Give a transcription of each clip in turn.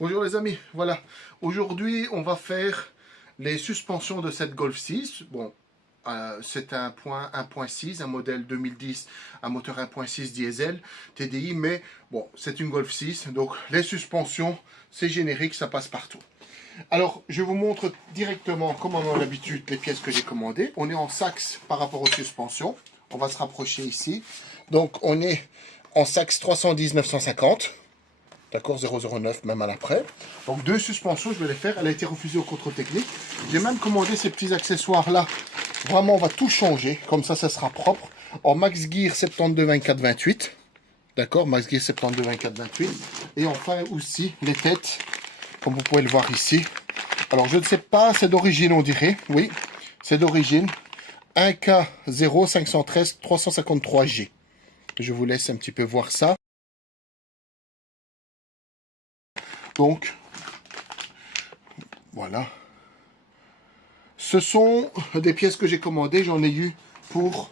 Bonjour les amis, voilà. Aujourd'hui, on va faire les suspensions de cette Golf 6. Bon, c'est un 1.6, un modèle 2010, un moteur 1.6 diesel TDI, mais bon, c'est une Golf 6, donc les suspensions, c'est générique, ça passe partout. Alors, je vous montre directement, comme on a l'habitude, les pièces que j'ai commandées. On est en Sachs par rapport aux suspensions. On va se rapprocher ici. Donc, on est en Sachs 310 950. D'accord, 009 même à l'après. Donc, deux suspensions, je vais les faire. Elle a été refusée au contrôle technique. J'ai même commandé ces petits accessoires-là. Vraiment, on va tout changer. Comme ça sera propre. En Max Gear 72 24 28. D'accord, Max Gear 72 24 28. Et enfin aussi, les têtes, comme vous pouvez le voir ici. Alors, je ne sais pas, c'est d'origine, on dirait. Oui, c'est d'origine. 1K0 513 353G. Je vous laisse un petit peu voir ça. Donc, voilà. Ce sont des pièces que j'ai commandées. J'en ai eu pour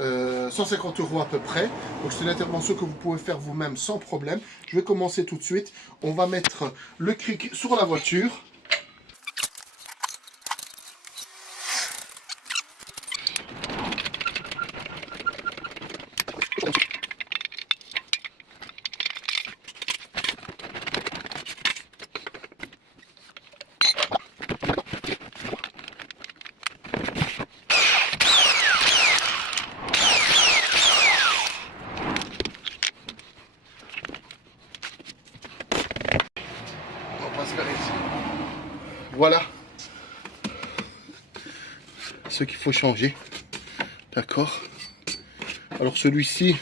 150 € à peu près. Donc, c'est une intervention que vous pouvez faire vous-même sans problème. Je vais commencer tout de suite. On va mettre le cric sur la voiture. Voilà ce qu'il faut changer. D'accord. Alors celui-ci,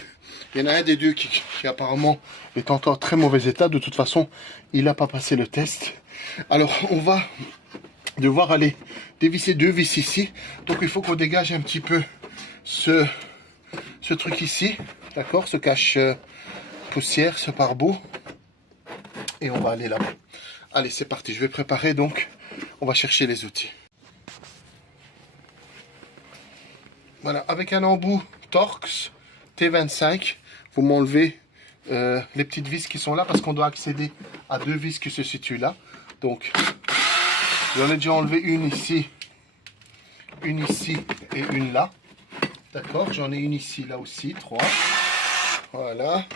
il y en a un des deux qui apparemment est en très mauvais état. De toute façon, il n'a pas passé le test. Alors on va devoir aller dévisser deux vis ici. Donc il faut qu'on dégage un petit peu ce truc ici. D'accord, ce cache poussière, ce pare-boue. Et on va aller là-bas. Allez, c'est parti. Je vais préparer donc. On va chercher les outils. Voilà, avec un embout Torx T25, vous m'enlevez les petites vis qui sont là parce qu'on doit accéder à deux vis qui se situent là. Donc, j'en ai déjà enlevé une ici et une là. D'accord, j'en ai une ici, là aussi, 3. Voilà.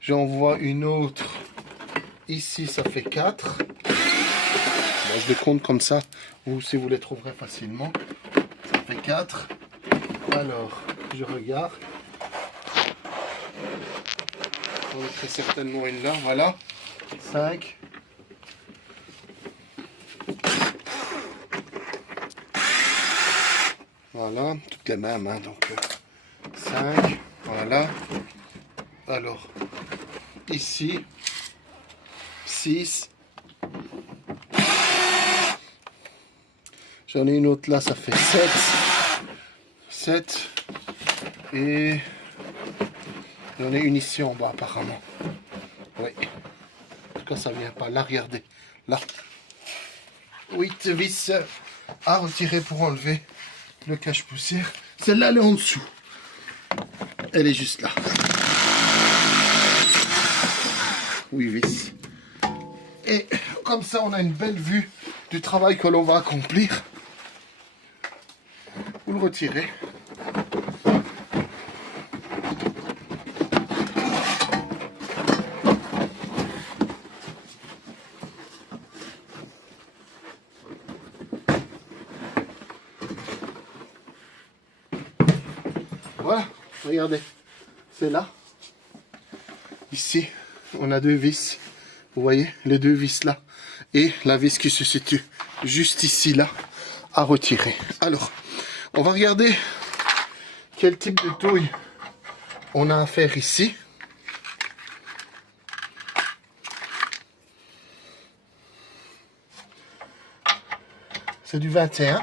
J'en vois une autre ici, ça fait 4. Bon, je les compte comme ça, vous aussi vous les trouverez facilement. Ça fait 4. Alors, je regarde. On mettrait certainement une là, voilà. 5. Voilà, toutes les mêmes, hein, donc 5. Voilà. Alors, ici, 6. J'en ai une autre là, ça fait 7. Et j'en ai une ici en bas apparemment. Oui. En tout cas, ça vient pas. Là, regardez. Là. 8 vis à retirer pour enlever le cache-poussière. Celle-là, elle est en dessous. Elle est juste là. 8 vis. Et comme ça, on a une belle vue du travail que l'on va accomplir. Vous le retirez. Voilà, regardez, c'est là. Ici, on a deux vis. Vous voyez, les deux vis là. Et la vis qui se situe juste ici, là, à retirer. Alors, on va regarder quel type de touille on a à faire ici. C'est du 21.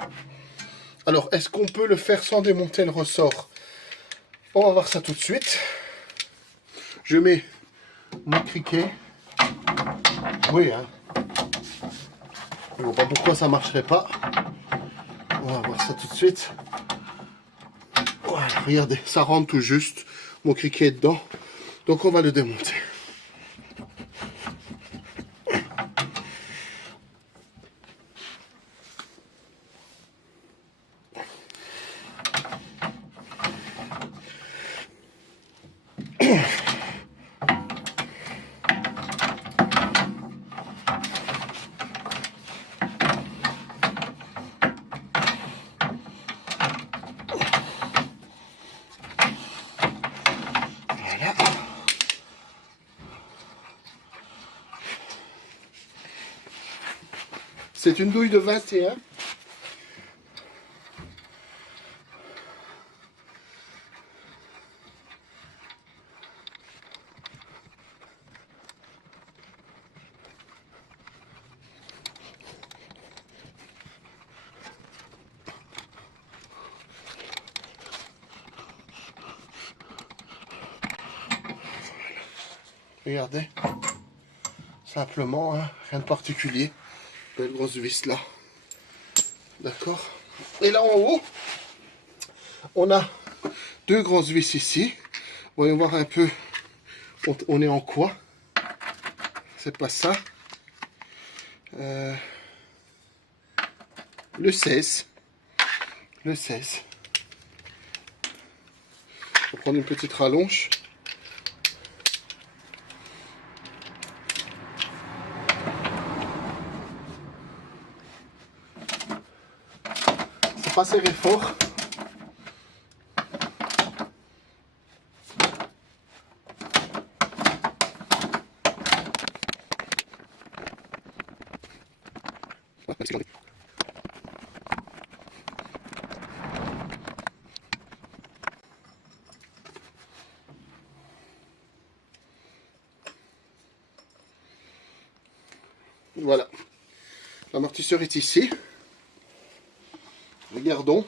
Alors, est-ce qu'on peut le faire sans démonter le ressort? On va voir ça tout de suite. Je mets mon criquet. Oui, hein. Je ne vois pas pourquoi ça ne marcherait pas. On va voir ça tout de suite. Voilà, regardez, ça rentre tout juste. Mon criquet est dedans. Donc on va le démonter. C'est une douille de 21. Regardez, simplement, hein, rien de particulier. Belle grosse vis là. D'accord. Et là en haut, on a deux grosses vis ici. Voyons voir un peu, on est en quoi. C'est pas ça. Le 16. Le 16. On va prendre une petite rallonge. Pas serré fort. Voilà. L'amortisseur est ici. Regardons.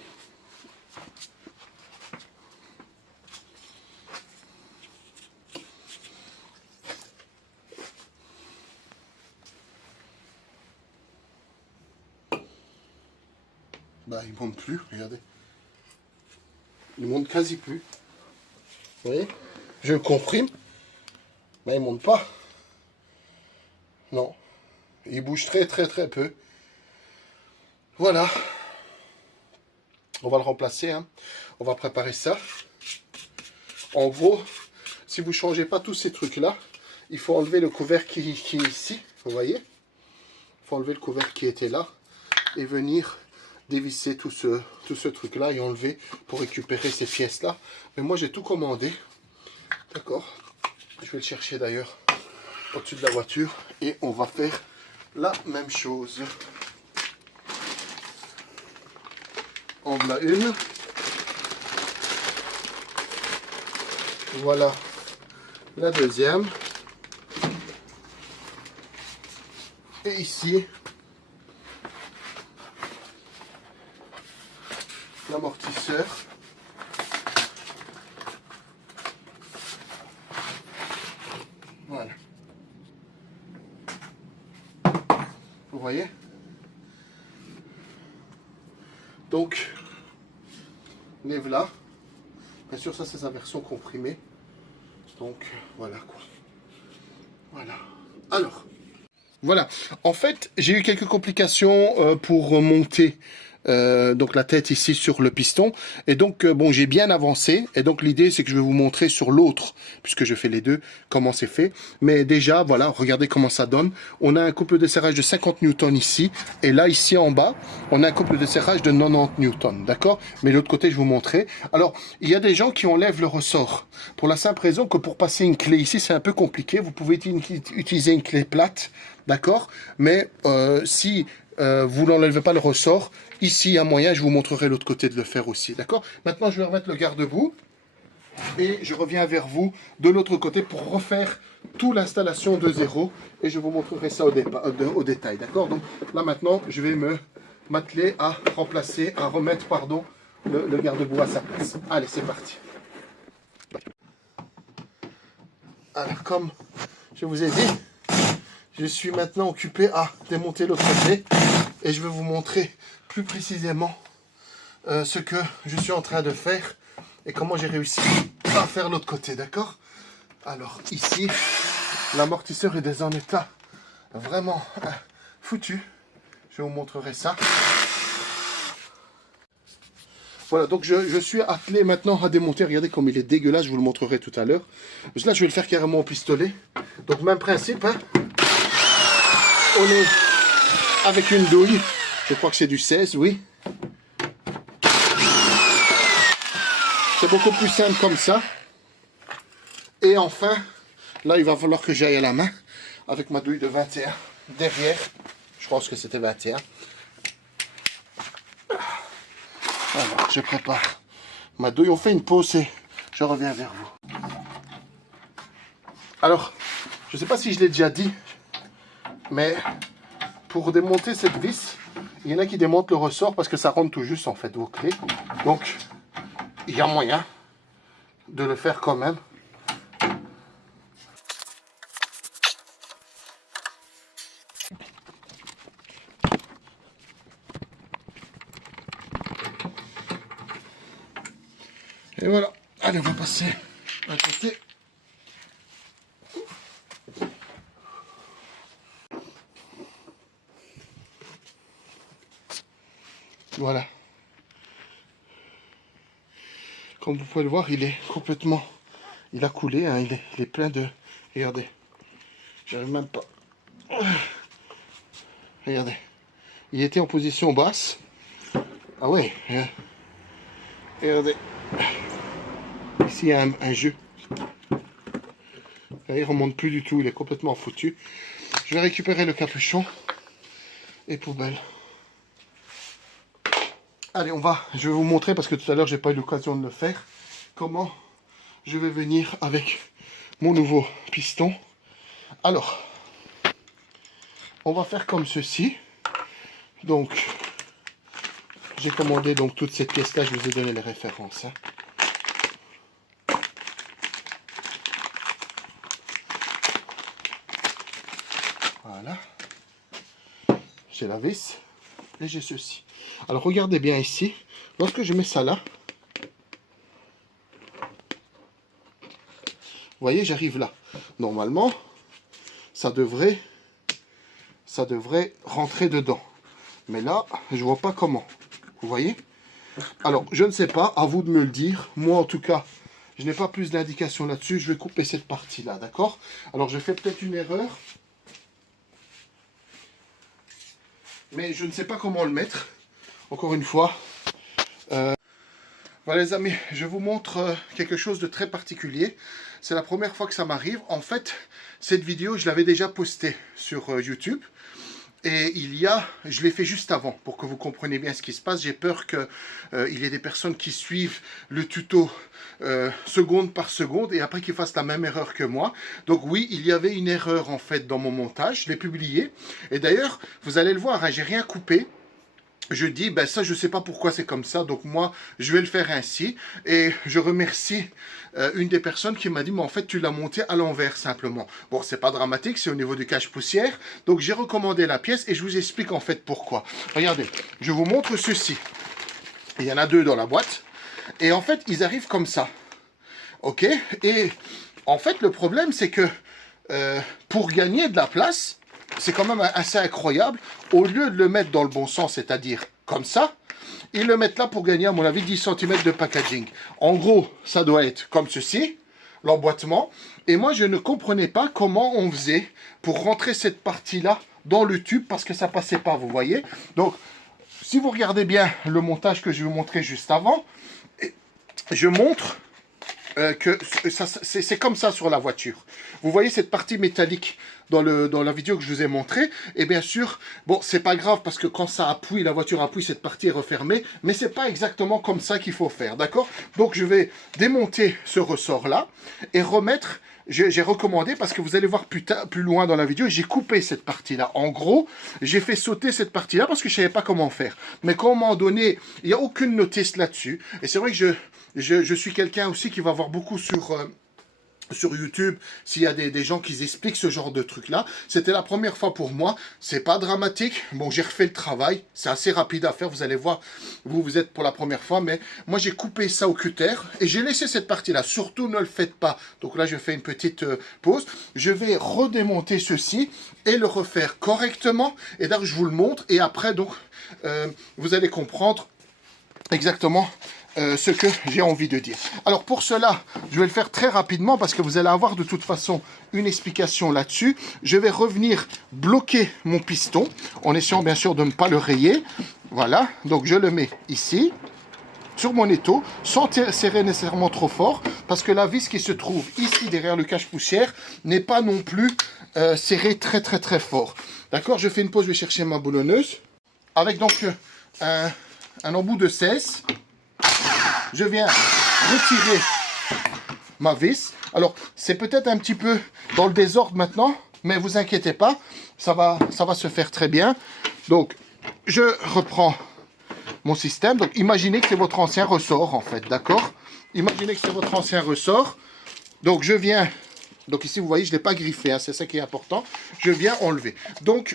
Bah, il monte plus, regardez. Il monte quasi plus. Vous voyez? Je le comprime. Bah, il monte pas. Non. Il bouge très peu. Voilà. On va le remplacer, hein. On va préparer ça. En gros, si vous ne changez pas tous ces trucs-là, il faut enlever le couvercle qui est ici. Vous voyez? Il faut enlever le couvercle qui était là et venir dévisser tout ce truc-là et enlever pour récupérer ces pièces-là. Mais moi, j'ai tout commandé. D'accord? Je vais le chercher d'ailleurs au-dessus de la voiture et on va faire la même chose. En voilà une. Voilà la deuxième. Et ici, l'amortisseur. Voilà. Vous voyez? Donc, les voilà. Bien sûr, ça c'est sa version comprimée. Donc, voilà quoi. Voilà. Alors, voilà. En fait, j'ai eu quelques complications pour monter donc la tête ici sur le piston. Et donc, bon, j'ai bien avancé. Et donc, l'idée, c'est que je vais vous montrer sur l'autre, puisque je fais les deux, comment c'est fait. Mais déjà, voilà, regardez comment ça donne. On a un couple de serrage de 50 newtons ici. Et là, ici en bas, on a un couple de serrage de 90 newtons. D'accord? Mais l'autre côté, je vais vous montrer. Alors, il y a des gens qui enlèvent le ressort. Pour la simple raison que pour passer une clé ici, c'est un peu compliqué. Vous pouvez utiliser une clé plate. D'accord? Mais si vous n'enlevez pas le ressort, ici, il y a moyen, je vous montrerai l'autre côté de le faire aussi. D'accord? Maintenant, je vais remettre le garde-boue. Et je reviens vers vous de l'autre côté pour refaire toute l'installation de zéro. Et je vous montrerai ça au détail. D'accord? Donc là, maintenant, je vais m'atteler à remplacer, à remettre, pardon, le garde-boue à sa place. Allez, c'est parti. Alors, comme je vous ai dit, je suis maintenant occupé à démonter l'autre côté et je vais vous montrer plus précisément ce que je suis en train de faire et comment j'ai réussi à faire l'autre côté, d'accord? Alors ici, l'amortisseur est dans un état vraiment foutu. Je vous montrerai ça. Voilà, donc je suis attelé maintenant à démonter. Regardez comme il est dégueulasse, je vous le montrerai tout à l'heure. Là, je vais le faire carrément au pistolet. Donc même principe, hein. On est avec une douille, je crois que c'est du 16, oui. C'est beaucoup plus simple comme ça. Et enfin, là il va falloir que j'aille à la main avec ma douille de 21 derrière. Je pense que c'était 21. Alors, je prépare ma douille. On fait une pause et je reviens vers vous. Alors, je ne sais pas si je l'ai déjà dit, mais pour démonter cette vis, il y en a qui démontent le ressort parce que ça rentre tout juste en fait vos clés. Donc, il y a moyen de le faire quand même. Et voilà. Allez, on va passer à côté. Voilà. Comme vous pouvez le voir, il est complètement... Il a coulé, hein, il est plein de... Regardez. J'arrive même pas... Regardez. Il était en position basse. Ah ouais. Regardez. Ici, il y a un jeu. Là, il ne remonte plus du tout. Il est complètement foutu. Je vais récupérer le capuchon. Et poubelle. Allez, je vais vous montrer, parce que tout à l'heure, j'ai pas eu l'occasion de le faire, comment je vais venir avec mon nouveau piston. Alors, on va faire comme ceci. Donc, j'ai commandé donc toute cette pièce-là, je vous ai donné les références. Hein. Voilà. J'ai la vis et j'ai ceci. Alors, regardez bien ici. Lorsque je mets ça là, vous voyez, j'arrive là. Normalement, ça devrait rentrer dedans. Mais là, je vois pas comment. Vous voyez? Alors, je ne sais pas, à vous de me le dire. Moi, en tout cas, je n'ai pas plus d'indications là-dessus. Je vais couper cette partie-là, d'accord? Alors, je fais peut-être une erreur. Mais je ne sais pas comment le mettre. Encore une fois. Voilà les amis, je vous montre quelque chose de très particulier. C'est la première fois que ça m'arrive. En fait, cette vidéo, je l'avais déjà postée sur YouTube. Et je l'ai fait juste avant, pour que vous compreniez bien ce qui se passe. J'ai peur qu'il y ait des personnes qui suivent le tuto seconde par seconde et après qu'ils fassent la même erreur que moi. Donc oui, il y avait une erreur en fait dans mon montage. Je l'ai publié. Et d'ailleurs, vous allez le voir, hein, j'ai rien coupé. Je dis, ben ça, je ne sais pas pourquoi c'est comme ça, donc moi, je vais le faire ainsi. Et je remercie une des personnes qui m'a dit, mais en fait, tu l'as monté à l'envers, simplement. Bon, c'est pas dramatique, c'est au niveau du cache-poussière. Donc, j'ai recommandé la pièce et je vous explique en fait pourquoi. Regardez, je vous montre ceci. Il y en a deux dans la boîte. Et en fait, ils arrivent comme ça. OK? Et en fait, le problème, c'est que pour gagner de la place, c'est quand même assez incroyable. Au lieu de le mettre dans le bon sens, c'est-à-dire comme ça, ils le mettent là pour gagner, à mon avis, 10 cm de packaging. En gros, ça doit être comme ceci, l'emboîtement. Et moi, je ne comprenais pas comment on faisait pour rentrer cette partie-là dans le tube, parce que ça passait pas, vous voyez. Donc, si vous regardez bien le montage que je vais vous montrer juste avant, je montre que c'est comme ça sur la voiture. Vous voyez cette partie métallique dans la vidéo que je vous ai montrée. Et bien sûr, bon, c'est pas grave parce que quand ça appuie, la voiture appuie, cette partie est refermée. Mais c'est pas exactement comme ça qu'il faut faire, d'accord? Donc je vais démonter ce ressort-là et remettre... J'ai recommandé parce que vous allez voir plus loin dans la vidéo, j'ai coupé cette partie-là. En gros, j'ai fait sauter cette partie-là parce que je ne savais pas comment faire. Mais quand on m'a donné, il n'y a aucune notice là-dessus. Et c'est vrai que je suis quelqu'un aussi qui va voir beaucoup sur YouTube, s'il y a des gens qui expliquent ce genre de truc-là. C'était la première fois pour moi. C'est pas dramatique. Bon, j'ai refait le travail. C'est assez rapide à faire. Vous allez voir, vous êtes pour la première fois. Mais moi, j'ai coupé ça au cutter et j'ai laissé cette partie-là. Surtout, ne le faites pas. Donc là, je fais une petite pause. Je vais redémonter ceci et le refaire correctement. Et là, je vous le montre. Et après, donc, vous allez comprendre exactement ce que j'ai envie de dire. Alors pour cela, je vais le faire très rapidement parce que vous allez avoir de toute façon une explication là-dessus. Je vais revenir bloquer mon piston en essayant bien sûr de ne pas le rayer. Voilà, donc je le mets ici sur mon étau sans serrer nécessairement trop fort parce que la vis qui se trouve ici derrière le cache-poussière n'est pas non plus serrée très fort. D'accord, je fais une pause, je vais chercher ma boulonneuse. Avec donc un embout de 16. Je viens retirer ma vis. Alors, c'est peut-être un petit peu dans le désordre maintenant, mais vous inquiétez pas, ça va se faire très bien. Donc, je reprends mon système. Donc, imaginez que c'est votre ancien ressort, en fait, d'accord? Imaginez que c'est votre ancien ressort. Donc, je viens... Donc, ici, vous voyez, je ne l'ai pas griffé, hein, c'est ça qui est important. Je viens enlever. Donc,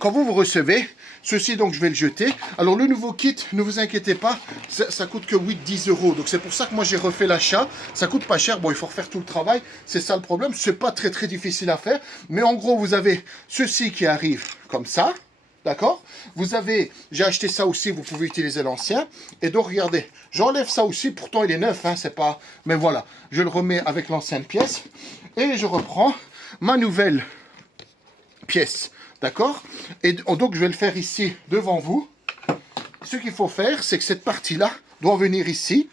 quand vous recevez, ceci, donc, je vais le jeter. Alors, le nouveau kit, ne vous inquiétez pas, ça coûte que 8-10 €. Donc, c'est pour ça que moi, j'ai refait l'achat. Ça coûte pas cher. Bon, il faut refaire tout le travail. C'est ça le problème. C'est pas très, très difficile à faire. Mais en gros, vous avez ceci qui arrive comme ça. D'accord? Vous avez, j'ai acheté ça aussi, vous pouvez utiliser l'ancien. Et donc, regardez, j'enlève ça aussi. Pourtant, il est neuf, hein, c'est pas... Mais voilà, je le remets avec l'ancienne pièce. Et je reprends ma nouvelle pièce. D'accord? Et donc, je vais le faire ici, devant vous. Ce qu'il faut faire, c'est que cette partie-là doit venir ici.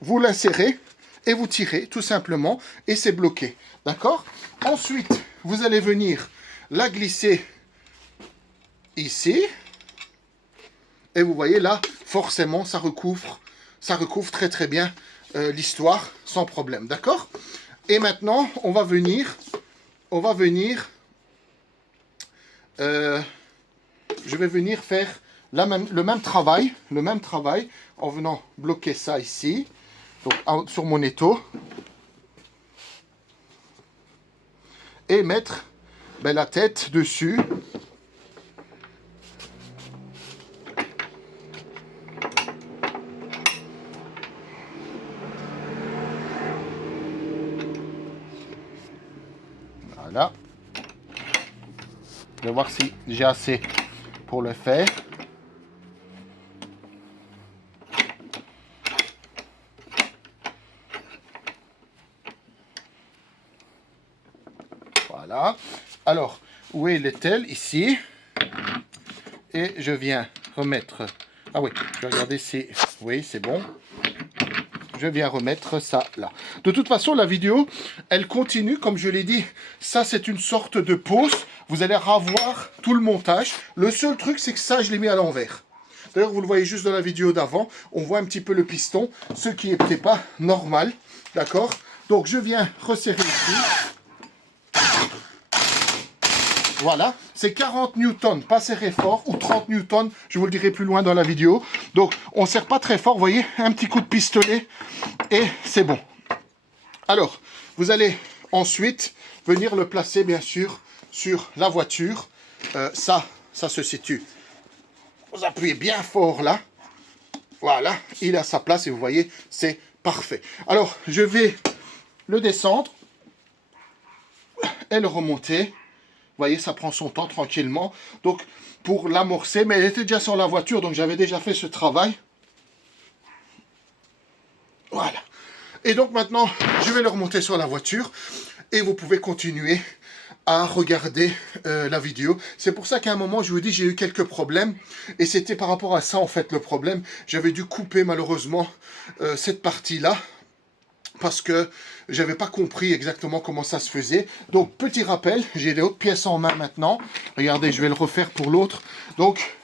Vous l'insérez et vous tirez, tout simplement. Et c'est bloqué. D'accord? Ensuite, vous allez venir la glisser ici. Et vous voyez là, forcément, ça recouvre très très bien l'histoire sans problème. D'accord? Et maintenant, on va venir, je vais venir faire le même travail en venant bloquer ça ici, donc sur mon étau, et mettre la tête dessus. Voilà. Je vais voir si j'ai assez pour le faire. Voilà. Alors, où est-elle? Ici. Et je viens remettre... Ah oui, je vais regarder si... Oui, c'est bon. Je viens remettre ça là. De toute façon, la vidéo, elle continue. Comme je l'ai dit, ça, c'est une sorte de pause. Vous allez revoir tout le montage. Le seul truc, c'est que ça, je l'ai mis à l'envers. D'ailleurs, vous le voyez juste dans la vidéo d'avant. On voit un petit peu le piston, ce qui n'est peut-être pas normal. D'accord? Donc, je viens resserrer ici. Voilà, c'est 40 newtons, pas serré fort, ou 30 newtons, je vous le dirai plus loin dans la vidéo. Donc, on ne serre pas très fort, vous voyez, un petit coup de pistolet, et c'est bon. Alors, vous allez ensuite venir le placer, bien sûr, sur la voiture. Ça se situe. Vous appuyez bien fort là. Voilà, il est à sa place, et vous voyez, c'est parfait. Alors, je vais le descendre et le remonter. Vous voyez, ça prend son temps tranquillement. Donc, pour l'amorcer, mais elle était déjà sur la voiture, donc j'avais déjà fait ce travail. Voilà. Et donc maintenant, je vais le remonter sur la voiture. Et vous pouvez continuer à regarder la vidéo. C'est pour ça qu'à un moment, je vous dis, j'ai eu quelques problèmes. Et c'était par rapport à ça, en fait, le problème. J'avais dû couper, malheureusement, cette partie-là. Parce que j'avais pas compris exactement comment ça se faisait. Donc, petit rappel, j'ai des autres pièces en main maintenant. Regardez, je vais le refaire pour l'autre. Donc,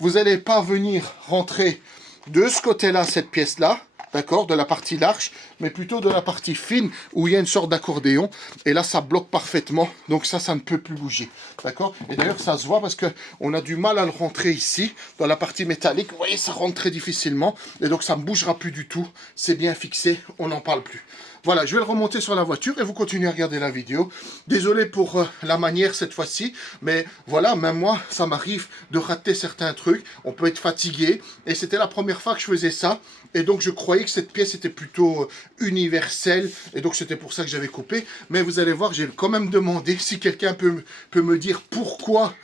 vous n'allez pas venir rentrer de ce côté-là, cette pièce-là, d'accord, de la partie large, mais plutôt de la partie fine, où il y a une sorte d'accordéon. Et là, ça bloque parfaitement. Donc ça ne peut plus bouger, d'accord. Et d'ailleurs, ça se voit parce qu'on a du mal à le rentrer ici, dans la partie métallique. Vous voyez, ça rentre très difficilement. Et donc, ça ne bougera plus du tout. C'est bien fixé, on n'en parle plus. Voilà, je vais le remonter sur la voiture et vous continuez à regarder la vidéo. Désolé pour la manière cette fois-ci, mais voilà, même moi, ça m'arrive de rater certains trucs. On peut être fatigué et c'était la première fois que je faisais ça. Et donc, je croyais que cette pièce était plutôt universelle et donc c'était pour ça que j'avais coupé. Mais vous allez voir, j'ai quand même demandé si quelqu'un peut me dire pourquoi...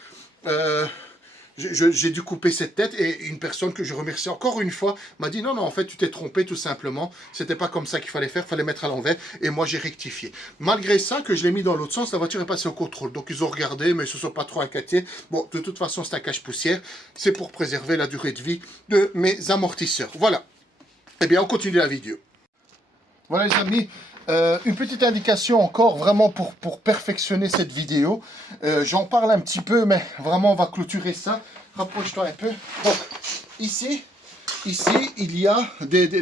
j'ai dû couper cette tête et une personne que je remercie encore une fois m'a dit non, en fait, tu t'es trompé tout simplement. C'était pas comme ça qu'il fallait faire, il fallait mettre à l'envers et moi j'ai rectifié. Malgré ça, que je l'ai mis dans l'autre sens, la voiture est passée au contrôle. Donc ils ont regardé, mais ils se sont pas trop inquiétés. Bon, de toute façon, c'est un cache-poussière. C'est pour préserver la durée de vie de mes amortisseurs. Voilà. Eh bien, on continue la vidéo. Voilà les amis, Une petite indication encore, vraiment pour perfectionner cette vidéo. J'en parle un petit peu, mais vraiment on va clôturer ça. Rapproche-toi un peu. Donc, ici, il y a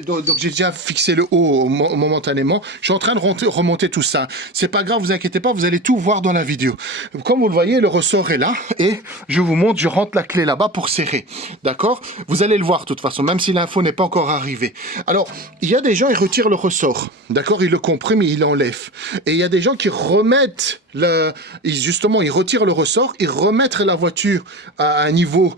donc j'ai déjà fixé le haut momentanément. Je suis en train de remonter tout ça. C'est pas grave, vous inquiétez pas, vous allez tout voir dans la vidéo. Comme vous le voyez, le ressort est là et je vous montre, je rentre la clé là-bas pour serrer. D'accord? Vous allez le voir de toute façon, même si l'info n'est pas encore arrivée. Alors, il y a des gens, ils retirent le ressort. D'accord? Ils le compriment, ils l'enlèvent. Et il y a des gens qui remettent justement, ils retirent le ressort, ils remettent la voiture à un niveau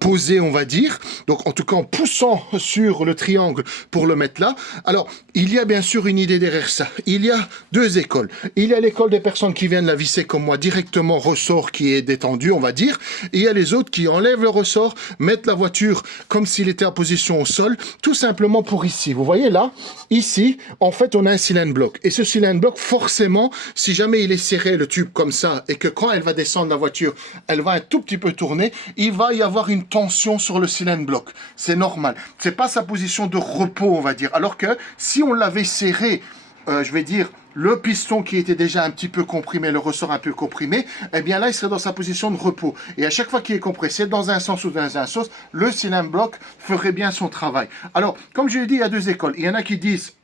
posé, on va dire. Donc, en tout cas, en poussant sur le triangle pour le mettre là. Alors, il y a bien sûr une idée derrière ça. Il y a deux écoles. Il y a l'école des personnes qui viennent la visser comme moi, directement ressort qui est détendu, on va dire. Et il y a les autres qui enlèvent le ressort, mettent la voiture comme s'il était en position au sol, tout simplement pour ici. Vous voyez là, ici, en fait, on a un cylindre bloc. Et ce cylindre bloc, forcément, si jamais il est serré, le tube comme ça, et que quand elle va descendre la voiture, elle va un tout petit peu tourner, il va y avoir une tension sur le cylindre bloc. C'est normal. C'est pas sa position de repos, on va dire. Alors que si on l'avait serré, je vais dire, le piston qui était déjà un petit peu comprimé, le ressort un peu comprimé, eh bien là, il serait dans sa position de repos. Et à chaque fois qu'il est compressé, dans un sens ou dans un sens, le cylindre bloc ferait bien son travail. Alors, comme je l'ai dit, il y a deux écoles. Il y en a qui disent,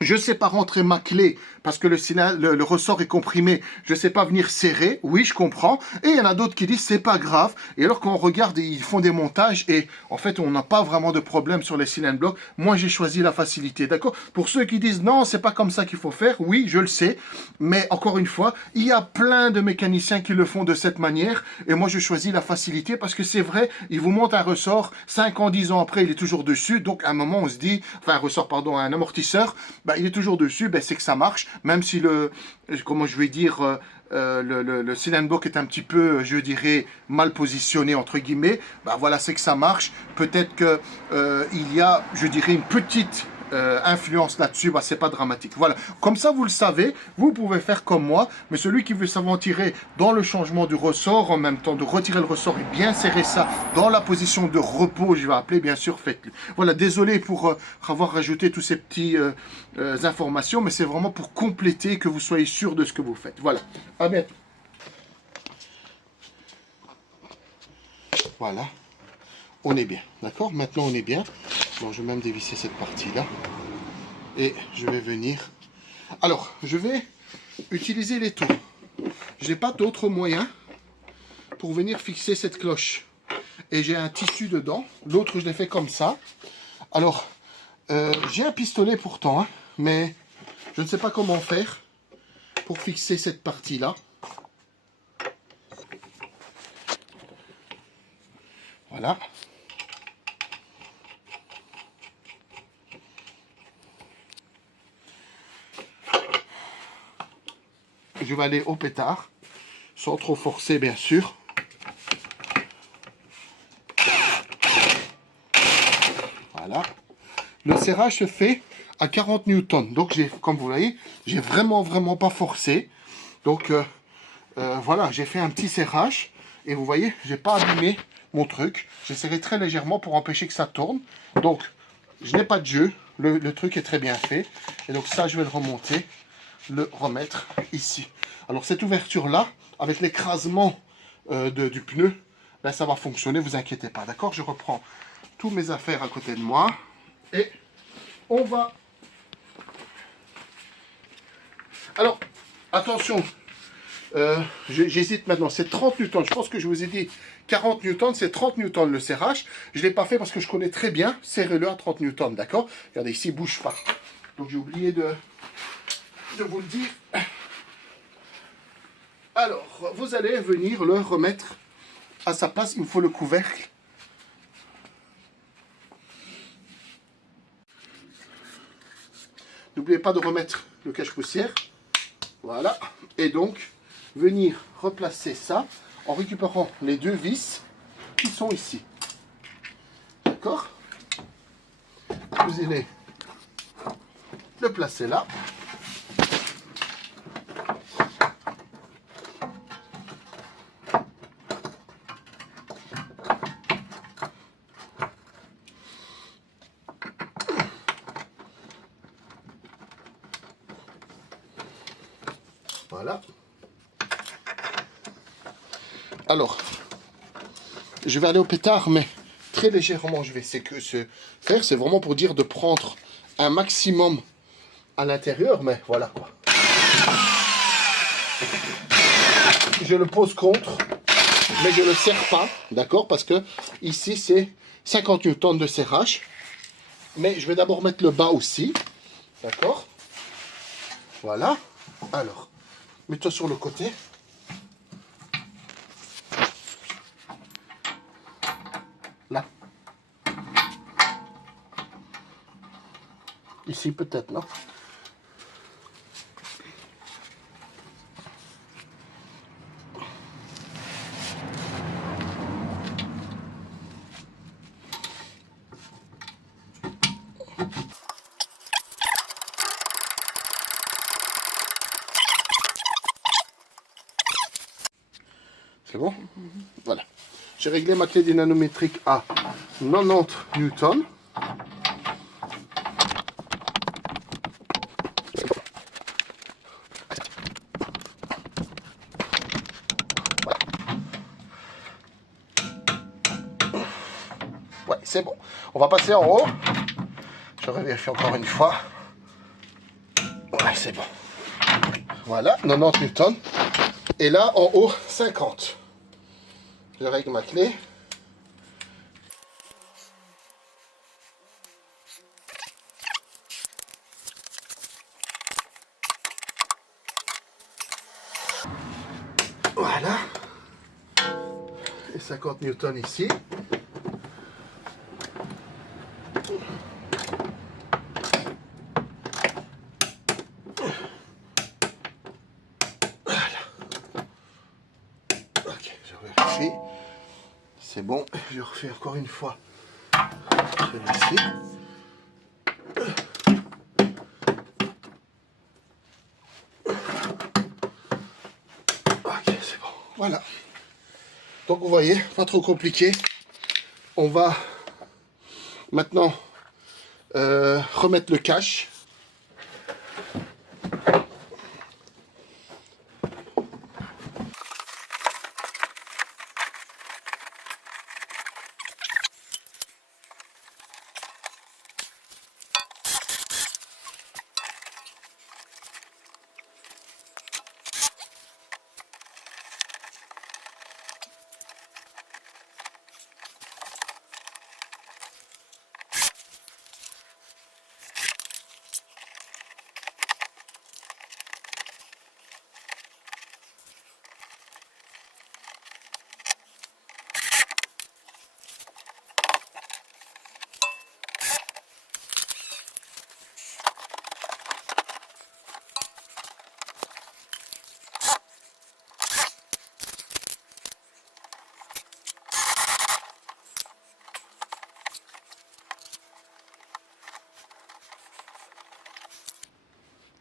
je ne sais pas rentrer ma clé parce que le ressort est comprimé, je ne sais pas venir serrer, oui, je comprends. Et il y en a d'autres qui disent, c'est pas grave. Et alors quand on regarde, ils font des montages et en fait, on n'a pas vraiment de problème sur les cylindres blocs. Moi, j'ai choisi la facilité, d'accord? Pour ceux qui disent, non, c'est pas comme ça qu'il faut faire, oui, je le sais. Mais encore une fois, il y a plein de mécaniciens qui le font de cette manière. Et moi, je choisis la facilité parce que c'est vrai, ils vous montent un ressort, 5 ans, 10 ans après, il est toujours dessus. Donc, à un moment, on se dit, enfin, un ressort, pardon, un amortisseur, il est toujours dessus, c'est que ça marche, même si comment je vais dire, le cylindre block est un petit peu, je dirais, mal positionné, entre guillemets, voilà, c'est que ça marche. Peut-être que il y a, je dirais, une petite influence là-dessus, c'est pas dramatique. Voilà, comme ça vous le savez, vous pouvez faire comme moi, mais celui qui veut s'aventurer dans le changement du ressort, en même temps de retirer le ressort et bien serrer ça dans la position de repos, je vais appeler, bien sûr, faites-le. Voilà, désolé pour avoir rajouté tous ces petits informations, mais c'est vraiment pour compléter, que vous soyez sûr de ce que vous faites. Voilà, à bientôt. Voilà, on est bien, d'accord? Maintenant on est bien. Bon, je vais même dévisser cette partie-là. Et je vais venir... Alors, je vais utiliser l'étau. Je n'ai pas d'autre moyen pour venir fixer cette cloche. Et j'ai un tissu dedans. L'autre, je l'ai fait comme ça. Alors, j'ai un pistolet pourtant, hein, mais je ne sais pas comment faire pour fixer cette partie-là. Voilà. Je vais aller au pétard, sans trop forcer bien sûr. Voilà. Le serrage se fait à 40 newtons. Donc, comme vous voyez, j'ai vraiment pas forcé. Donc, voilà, j'ai fait un petit serrage. Et vous voyez, j'ai pas abîmé mon truc. J'ai serré très légèrement pour empêcher que ça tourne. Donc, je n'ai pas de jeu. Le truc est très bien fait. Et donc, ça, je vais le remonter, le remettre ici. Alors, cette ouverture-là, avec l'écrasement du pneu, ça va fonctionner, vous inquiétez pas. D'accord? Je reprends toutes mes affaires à côté de moi. Et on va... Alors, attention, j'hésite maintenant, c'est 30 newtons. Je pense que je vous ai dit 40 newtons, c'est 30 newtons le serrage. Je ne l'ai pas fait parce que je connais très bien. Serrez-le à 30 newtons, d'accord? Regardez, ici, il ne bouge pas. Donc, j'ai oublié de vous le dire. Alors, vous allez venir le remettre à sa place. Il me faut le couvercle. N'oubliez pas de remettre le cache-poussière. Voilà. Et donc, venir replacer ça en récupérant les deux vis qui sont ici. D'accord? Vous allez le placer là. Voilà. Alors, je vais aller au pétard, mais très légèrement, je vais faire. C'est vraiment pour dire de prendre un maximum à l'intérieur, mais voilà quoi. Je le pose contre, mais je ne le serre pas, d'accord? Parce que ici, c'est 50 newtons de serrage. Mais je vais d'abord mettre le bas aussi, d'accord? Voilà. Alors, mets-toi sur le côté. Là. Ici peut-être, non? C'est bon? Voilà. J'ai réglé ma clé dynanométrique à 90 newtons. Ouais, c'est bon. On va passer en haut. Je vérifie encore une fois. Ouais, c'est bon. Voilà, 90 newtons. Et là, en haut, 50. Je règle ma clé. Voilà. Et 50 newtons ici. C'est bon, je refais encore une fois celui-ci. Ok, c'est bon. Voilà. Donc vous voyez, pas trop compliqué. On va maintenant remettre le cache.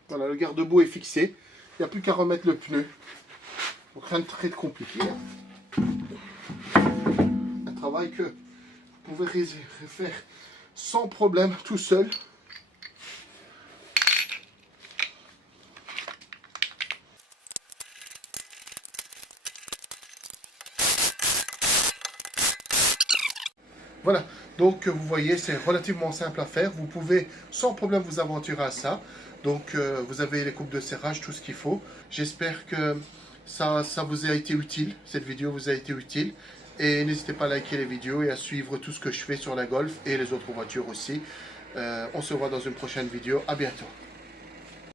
Voilà, le garde-boue est fixé. Il n'y a plus qu'à remettre le pneu. Donc rien de très compliqué. Un travail que vous pouvez faire sans problème tout seul. Voilà, donc vous voyez, c'est relativement simple à faire. Vous pouvez sans problème vous aventurer à ça. Donc vous avez les coupes de serrage, tout ce qu'il faut. J'espère que ça vous a été utile, cette vidéo vous a été utile. Et n'hésitez pas à liker les vidéos et à suivre tout ce que je fais sur la Golf et les autres voitures aussi. On se voit dans une prochaine vidéo. À bientôt.